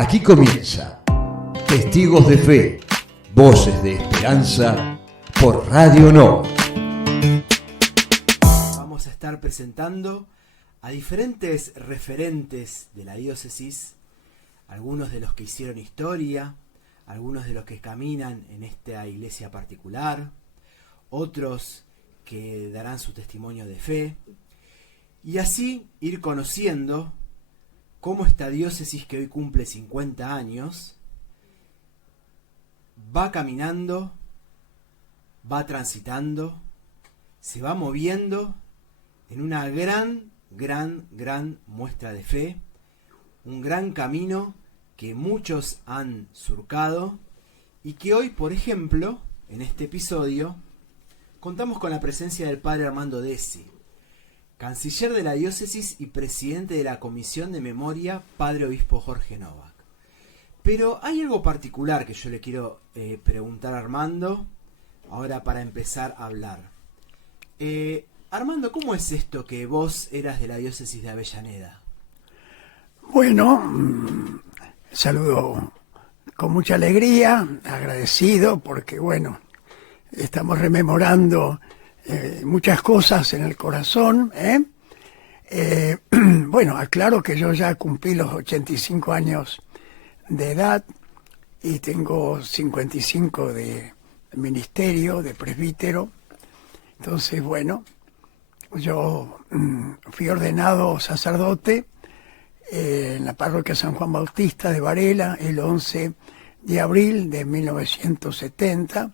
Aquí comienza Testigos de Fe, Voces de Esperanza por Radio No. Vamos a estar presentando a diferentes referentes de la diócesis, algunos de los que hicieron historia, algunos de los que caminan en esta iglesia particular, otros que darán su testimonio de fe, y así ir conociendo cómo esta diócesis que hoy cumple 50 años va caminando, va transitando, se va moviendo en una gran muestra de fe, un gran camino que muchos han surcado y que hoy, por ejemplo, en este episodio, contamos con la presencia del padre Armando Dessi, canciller de la diócesis y presidente de la Comisión de Memoria, padre obispo Jorge Novak. Pero hay algo particular que yo le quiero preguntar a Armando, ahora para empezar a hablar. Armando, ¿cómo es esto que vos eras de la diócesis de Avellaneda? Bueno, saludo con mucha alegría, agradecido porque, bueno, estamos rememorando muchas cosas en el corazón. Bueno, aclaro que yo ya cumplí los 85 años de edad y tengo 55 de ministerio, de presbítero. Entonces, bueno, yo fui ordenado sacerdote en la parroquia San Juan Bautista de Varela el 11 de abril de 1970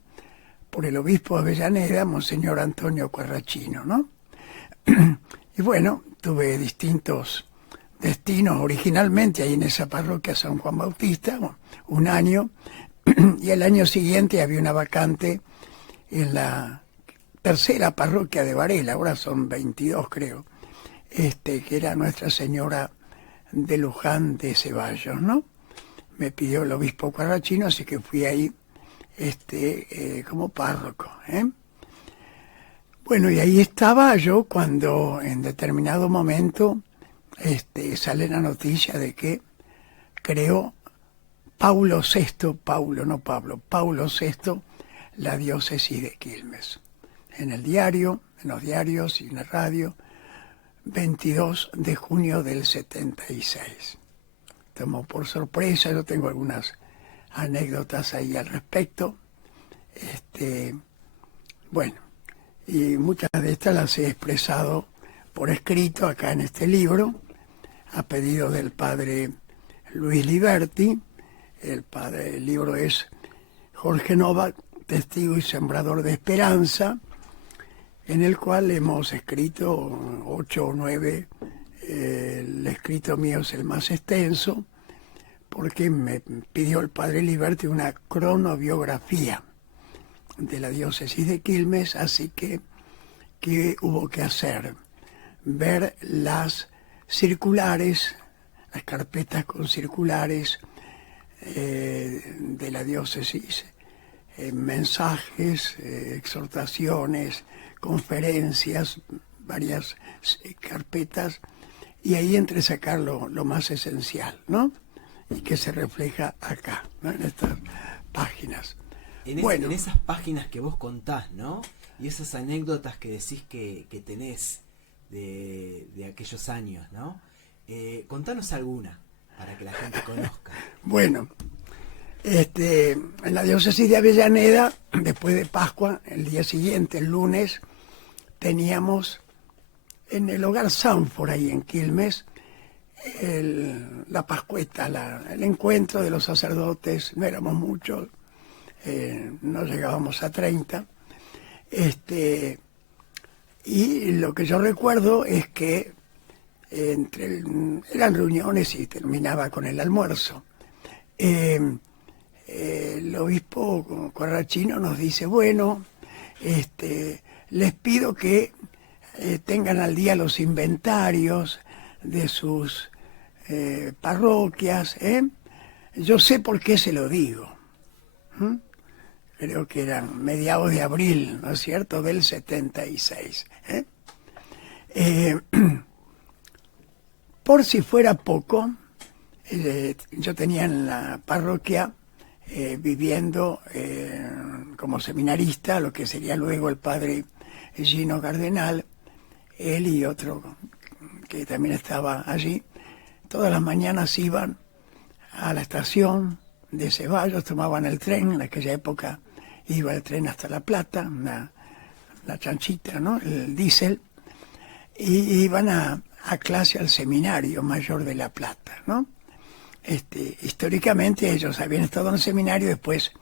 por el obispo de Avellaneda, Monseñor Antonio Quarrachino, ¿no? Y bueno, tuve distintos destinos originalmente ahí en esa parroquia San Juan Bautista, un año, y el año siguiente había una vacante en la tercera parroquia de Varela, ahora son 22 creo, que era Nuestra Señora de Luján de Ceballos, ¿no? Me pidió el obispo Quarrachino, así que fui ahí como párroco. Bueno, y ahí estaba yo cuando en determinado momento sale la noticia de que creó Paulo VI, la diócesis de Quilmes. En el diario, en los diarios y en la radio, 22 de junio del 76. Tomó por sorpresa, yo tengo algunas anécdotas ahí al respecto. Bueno, y muchas de estas las he expresado por escrito acá en este libro, a pedido del padre Luis Liberti. El libro es Jorge Novak, Testigo y Sembrador de Esperanza, en el cual hemos escrito 8 o 9, el escrito mío es el más extenso, porque me pidió el padre Liberti una cronobiografía de la diócesis de Quilmes, así que ¿qué hubo que hacer? Ver las circulares, las carpetas con circulares de la diócesis, mensajes, exhortaciones, conferencias, varias carpetas, y ahí entresacar lo más esencial, ¿no? Y que se refleja acá, ¿no? En estas páginas. En esas páginas que vos contás, ¿no? Y esas anécdotas que decís que tenés de aquellos años, ¿no? Contanos alguna para que la gente conozca. Bueno, en la diócesis de Avellaneda, después de Pascua, el día siguiente, el lunes, teníamos en el hogar Sanford, ahí en Quilmes, la Pascueta, el encuentro de los sacerdotes. No éramos muchos, no llegábamos a 30. Y lo que yo recuerdo es que eran reuniones y terminaba con el almuerzo. El obispo Quarrachino nos dice, bueno, les pido que tengan al día los inventarios de sus parroquias. Yo sé por qué se lo digo. Creo que eran mediados de abril, ¿no es cierto?, del 76. Por si fuera poco, Yo tenía en la parroquia viviendo como seminarista, lo que sería luego el padre Gino Cardenal, él y otro que también estaba allí. Todas las mañanas iban a la estación de Ceballos, tomaban el tren, en aquella época iba el tren hasta La Plata, la chanchita, ¿no? El diésel, y iban a clase al seminario mayor de La Plata, ¿no? Históricamente ellos habían estado en el seminario, después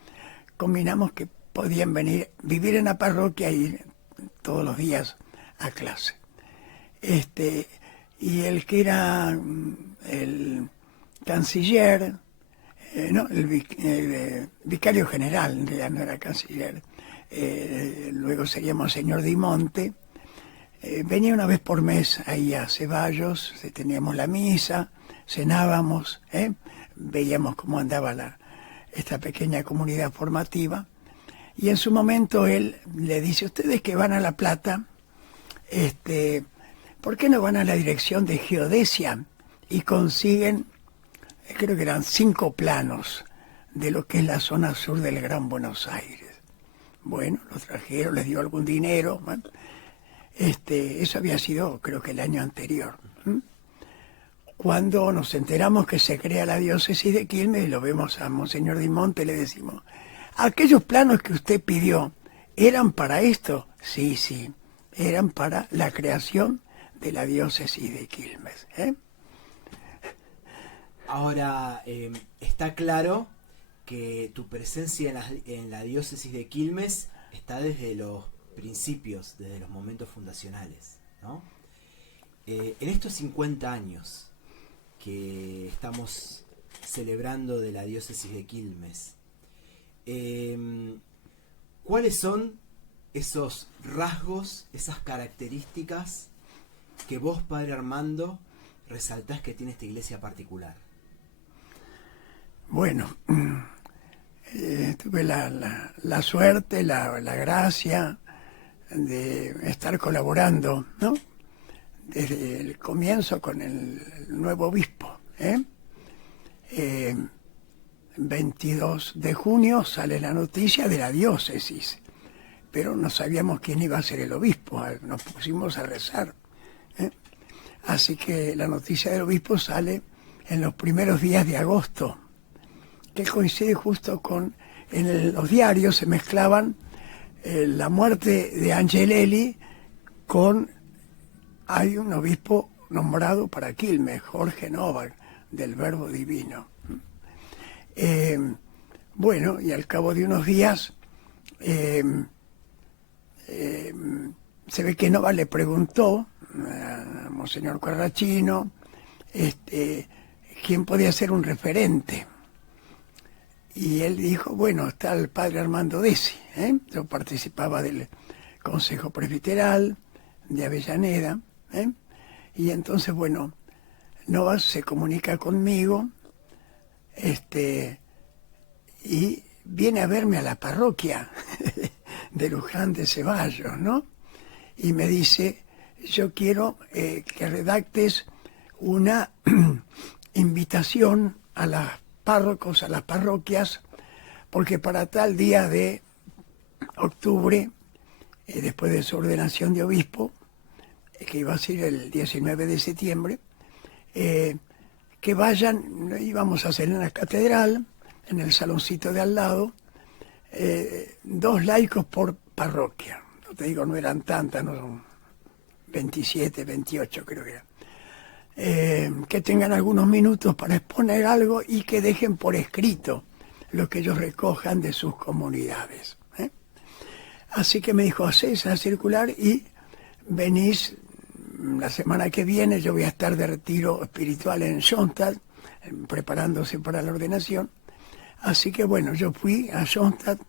combinamos que podían venir, vivir en la parroquia y ir todos los días a clase. Y el que era el canciller, no, el vicario general, en realidad no era canciller, luego sería Monseñor Di Monte, venía una vez por mes ahí a Ceballos, teníamos la misa, cenábamos, veíamos cómo andaba esta pequeña comunidad formativa, y en su momento él le dice: ustedes que van a La Plata, ¿por qué no van a la dirección de geodesia y consiguen, creo que eran 5 planos de lo que es la zona sur del Gran Buenos Aires? Bueno, los trajeron, les dio algún dinero, ¿no? Eso había sido, creo que el año anterior. Cuando nos enteramos que se crea la diócesis de Quilmes, y lo vemos a Monseñor Di Monte, le decimos: ¿aquellos planos que usted pidió eran para esto? Sí, sí, eran para la creación de la diócesis de Quilmes. Ahora, está claro que tu presencia en la diócesis de Quilmes está desde los principios, desde los momentos fundacionales, ¿no? En estos 50 años que estamos celebrando de la diócesis de Quilmes, ¿cuáles son esos rasgos, esas características que vos, Padre Armando, resaltás que tiene esta iglesia particular? Bueno, tuve la suerte, la gracia de estar colaborando, ¿no?, desde el comienzo con el nuevo obispo. 22 de junio sale la noticia de la diócesis, pero no sabíamos quién iba a ser el obispo, nos pusimos a rezar. Así que la noticia del obispo sale en los primeros días de agosto, que coincide justo con, los diarios se mezclaban la muerte de Angelelli con, hay un obispo nombrado para Quilmes, Jorge Novak, del Verbo Divino. Bueno, y al cabo de unos días se ve que Novak le preguntó a Monseñor Corrachino quién podía ser un referente. Y él dijo: bueno, está el padre Armando Desi. Yo participaba del Consejo Presbiteral de Avellaneda. Y entonces, bueno, Novak se comunica conmigo y viene a verme a la parroquia de Luján de Ceballos, ¿no? Y me dice: yo quiero que redactes una invitación a las párrocos, a las parroquias, porque para tal día de octubre, después de su ordenación de obispo, que iba a ser el 19 de septiembre, que vayan, íbamos a hacer en la catedral, en el saloncito de al lado, 2 laicos por parroquia. No te digo, no eran tantas, no son 27, 28 creo que eran. Que tengan algunos minutos para exponer algo y que dejen por escrito lo que ellos recojan de sus comunidades. Así que me dijo: hacé esa circular y venís la semana que viene. Yo voy a estar de retiro espiritual en Schoenstatt, preparándose para la ordenación. Así que bueno, yo fui a Schoenstatt,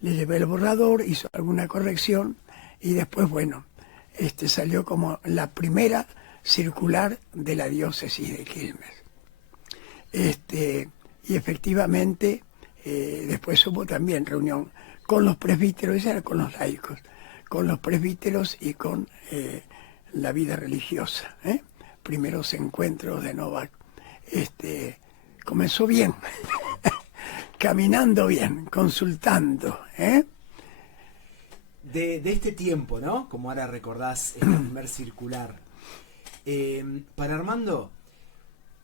le llevé el borrador, hizo alguna corrección y después, bueno, salió como la primera circular de la diócesis de Quilmes. Y efectivamente después hubo también reunión con los presbíteros, esa era con los laicos, con los presbíteros y con la vida religiosa. Primeros encuentros de Novak comenzó bien, caminando bien, consultando, ¿eh? De este tiempo, ¿no? Como ahora recordás en el primer circular. Para Armando,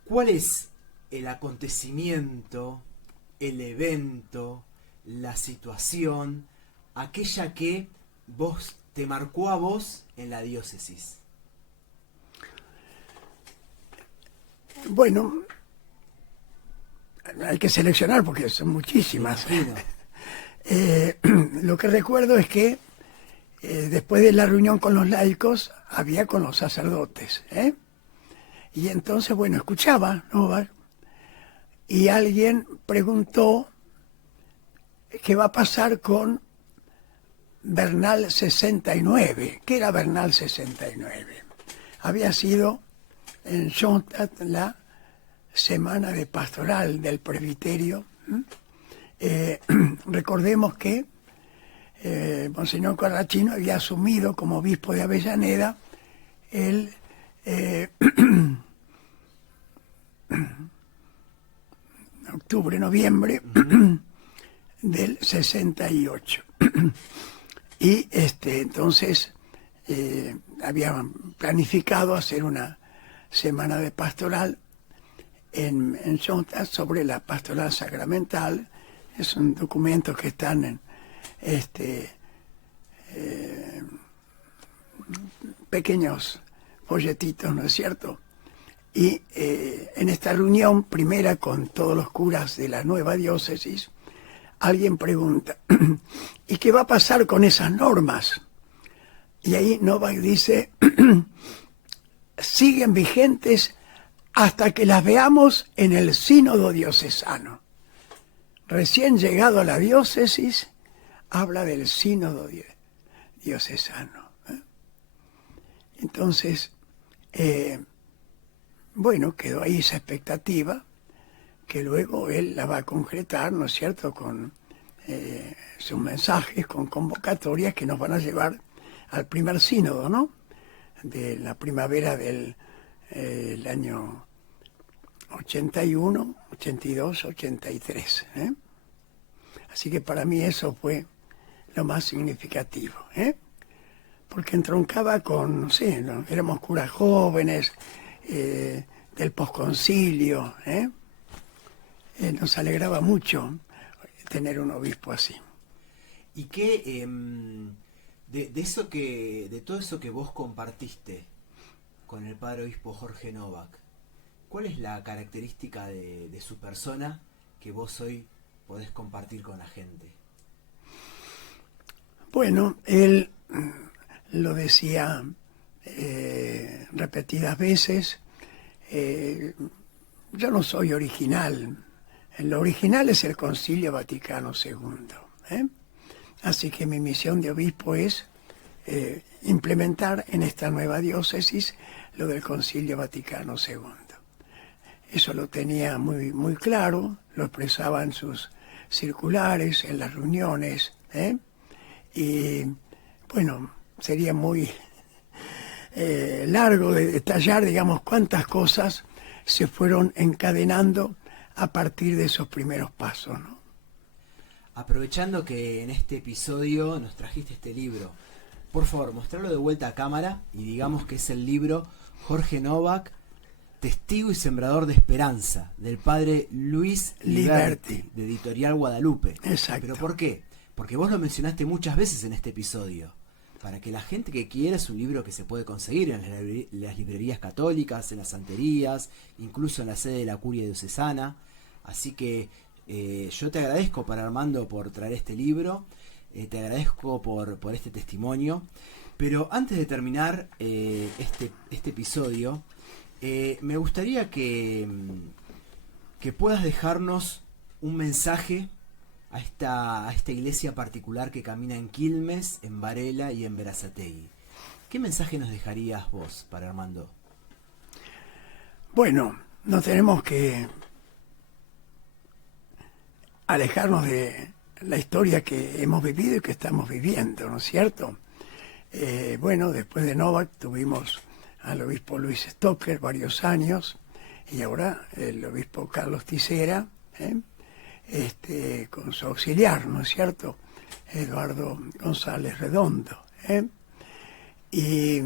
¿cuál es el acontecimiento, el evento, la situación, aquella que te marcó a vos en la diócesis? Bueno, hay que seleccionar porque son muchísimas. Lo que recuerdo es que después de la reunión con los laicos, había con los sacerdotes, ¿eh? Y entonces, bueno, escuchaba, ¿no? Y alguien preguntó qué va a pasar con Bernal 69. ¿Qué era Bernal 69? Había sido en Schoenstatt la semana de pastoral del presbiterio. Recordemos que Monseñor Carrachino había asumido como obispo de Avellaneda el octubre-noviembre del 68. Y entonces habían planificado hacer una semana de pastoral en Schoenstatt sobre la pastoral sacramental. Son documentos que están en pequeños folletitos, ¿no es cierto? Y en esta reunión primera con todos los curas de la nueva diócesis, alguien pregunta, ¿y qué va a pasar con esas normas? Y ahí Novak dice, siguen vigentes hasta que las veamos en el sínodo diocesano. Recién llegado a la diócesis, habla del sínodo diocesano. Entonces, bueno, quedó ahí esa expectativa, que luego él la va a concretar, ¿no es cierto?, con sus mensajes, con convocatorias que nos van a llevar al primer sínodo, ¿no?, de la primavera del año 81, 82, 83. Así que para mí eso fue lo más significativo, porque entroncaba con, no sé, ¿no?, éramos curas jóvenes, del posconcilio, nos alegraba mucho tener un obispo así. ¿Y qué de todo eso que vos compartiste con el padre obispo Jorge Novak, cuál es la característica de su persona que vos hoy podés compartir con la gente? Bueno, él lo decía repetidas veces, yo no soy original, lo original es el Concilio Vaticano II, así que mi misión de obispo es implementar en esta nueva diócesis lo del Concilio Vaticano II. Eso lo tenía muy, muy claro, lo expresaba en sus circulares, en las reuniones, y bueno, sería muy largo de detallar, digamos, cuántas cosas se fueron encadenando a partir de esos primeros pasos, ¿no? Aprovechando que en este episodio nos trajiste este libro, por favor, mostrarlo de vuelta a cámara y digamos que es el libro Jorge Novak, Testigo y Sembrador de Esperanza, del padre Luis Liberti, de Editorial Guadalupe. Exacto. ¿Pero por qué? Porque vos lo mencionaste muchas veces en este episodio. Para que la gente que quiera, es un libro que se puede conseguir en las librerías católicas, en las santerías, incluso en la sede de la curia diocesana. Así que yo te agradezco, Padre Armando, por traer este libro, te agradezco por este testimonio. Pero antes de terminar este episodio, me gustaría que puedas dejarnos un mensaje a esta iglesia particular que camina en Quilmes, en Varela y en Berazategui. ¿Qué mensaje nos dejarías vos, Padre Armando? Bueno, no tenemos que alejarnos de la historia que hemos vivido y que estamos viviendo, ¿no es cierto? Bueno, después de Novak tuvimos al obispo Luis Stocker varios años, y ahora el obispo Carlos Tisera, con su auxiliar, ¿no es cierto?, Eduardo González Redondo. Y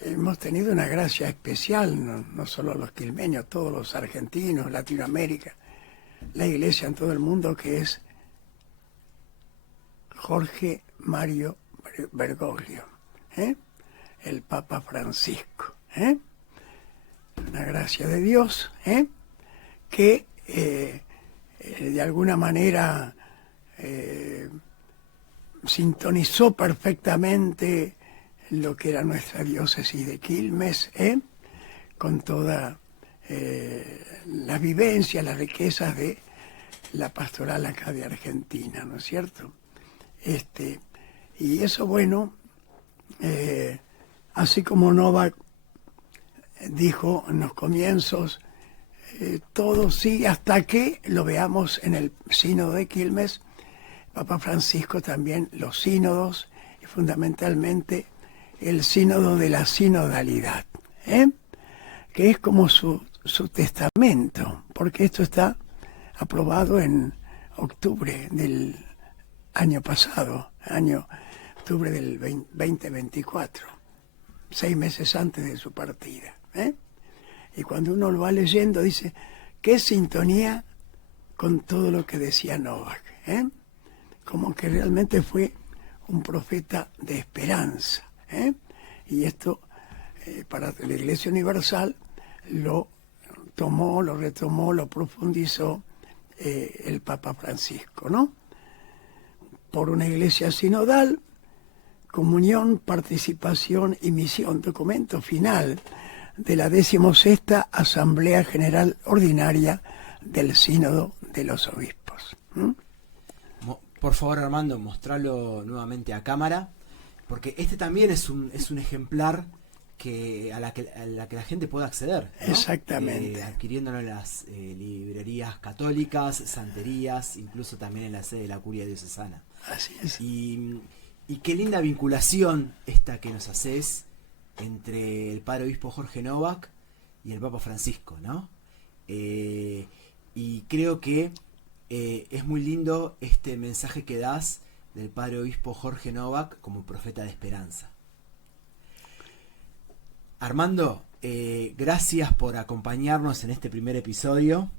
hemos tenido una gracia especial, no solo los quilmeños, todos los argentinos, Latinoamérica, la iglesia en todo el mundo, que es Jorge Mario Bergoglio, el Papa Francisco. Una gracia de Dios, que de alguna manera sintonizó perfectamente lo que era nuestra diócesis de Quilmes, con toda la vivencia, las riquezas de la pastoral acá de Argentina, ¿no es cierto? Y eso, bueno, así como Novak dijo en los comienzos, todo sigue hasta que lo veamos en el sínodo de Quilmes. Papa Francisco también los sínodos, y fundamentalmente el sínodo de la sinodalidad, que es como su testamento, porque esto está aprobado en octubre del año pasado, octubre del 2024, 6 meses antes de su partida. Y cuando uno lo va leyendo dice, qué sintonía con todo lo que decía Novak, como que realmente fue un profeta de esperanza. Y esto, para la Iglesia Universal, lo tomó, lo retomó, lo profundizó el Papa Francisco, ¿no? Por una iglesia sinodal, comunión, participación y misión, documento final de la 16ª Asamblea General Ordinaria del Sínodo de los Obispos. Por favor, Armando, mostralo nuevamente a cámara, porque este también es un ejemplar a la que la gente pueda acceder, ¿no? Exactamente. Adquiriéndolo en las librerías católicas, santerías, incluso también en la sede de la Curia Diocesana. Así es. Y qué linda vinculación esta que nos haces entre el Padre Obispo Jorge Novak y el Papa Francisco, ¿no? Y creo que es muy lindo este mensaje que das del Padre Obispo Jorge Novak como profeta de esperanza. Armando, gracias por acompañarnos en este primer episodio.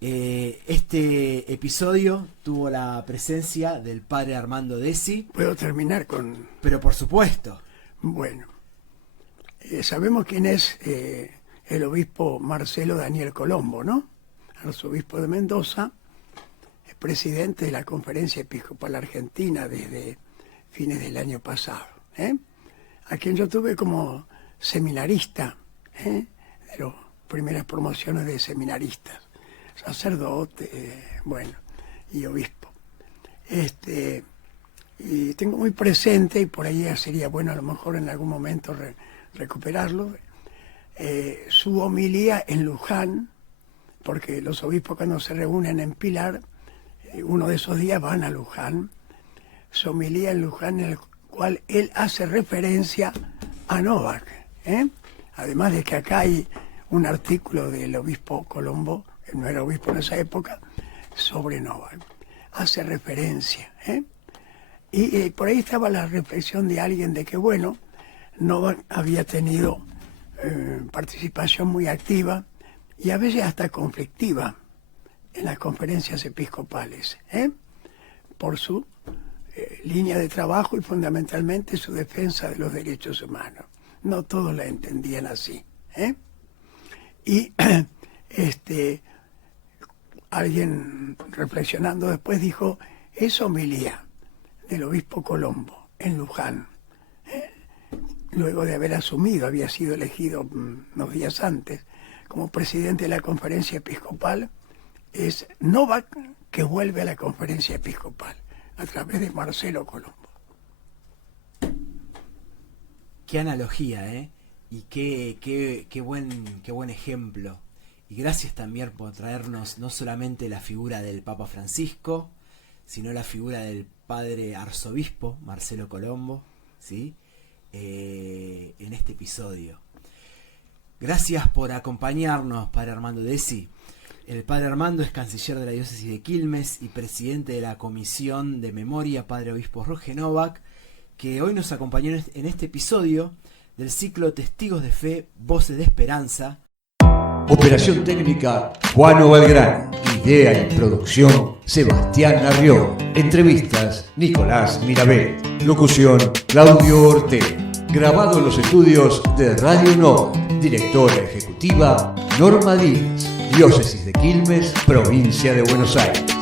Este episodio tuvo la presencia del Padre Armando Desi. ¿Puedo terminar con...? Pero por supuesto. Bueno, sabemos quién es el obispo Marcelo Daniel Colombo, ¿no? Arzobispo de Mendoza, presidente de la Conferencia Episcopal Argentina desde fines del año pasado, a quien yo tuve como seminarista, de las primeras promociones de seminaristas, sacerdote, y obispo. Y tengo muy presente, y por ahí sería bueno a lo mejor en algún momento recuperarlo, su homilía en Luján, porque los obispos cuando se reúnen en Pilar, uno de esos días van a Luján, su homilía en Luján, en el cual él hace referencia a Novak, además de que acá hay un artículo del obispo Colombo, que no era obispo en esa época, sobre Novak, hace referencia, y por ahí estaba la reflexión de alguien de que Novak había tenido participación muy activa y a veces hasta conflictiva en las conferencias episcopales, por su línea de trabajo y fundamentalmente su defensa de los derechos humanos. No todos la entendían así. Y alguien reflexionando después dijo, es homilía del obispo Colombo en Luján, luego de haber asumido, había sido elegido unos días antes como presidente de la Conferencia Episcopal, es Novak que vuelve a la Conferencia Episcopal a través de Marcelo Colombo. Qué analogía, y qué buen ejemplo. Y gracias también por traernos no solamente la figura del Papa Francisco, sino la figura del Padre Arzobispo Marcelo Colombo, ¿sí? En este episodio. Gracias por acompañarnos, Padre Armando Desi. El Padre Armando es canciller de la diócesis de Quilmes y presidente de la Comisión de Memoria, Padre Obispo Roge Novak, que hoy nos acompañó en este episodio del ciclo Testigos de Fe, Voces de Esperanza. Operación técnica, Juan Ovalgrán. Idea y producción, Sebastián Arrió. Entrevistas, Nicolás Mirabel. Locución, Claudio Ortega. Grabado en los estudios de Radio Nova. Directora ejecutiva, Norma Díaz. Diócesis de Quilmes, Provincia de Buenos Aires.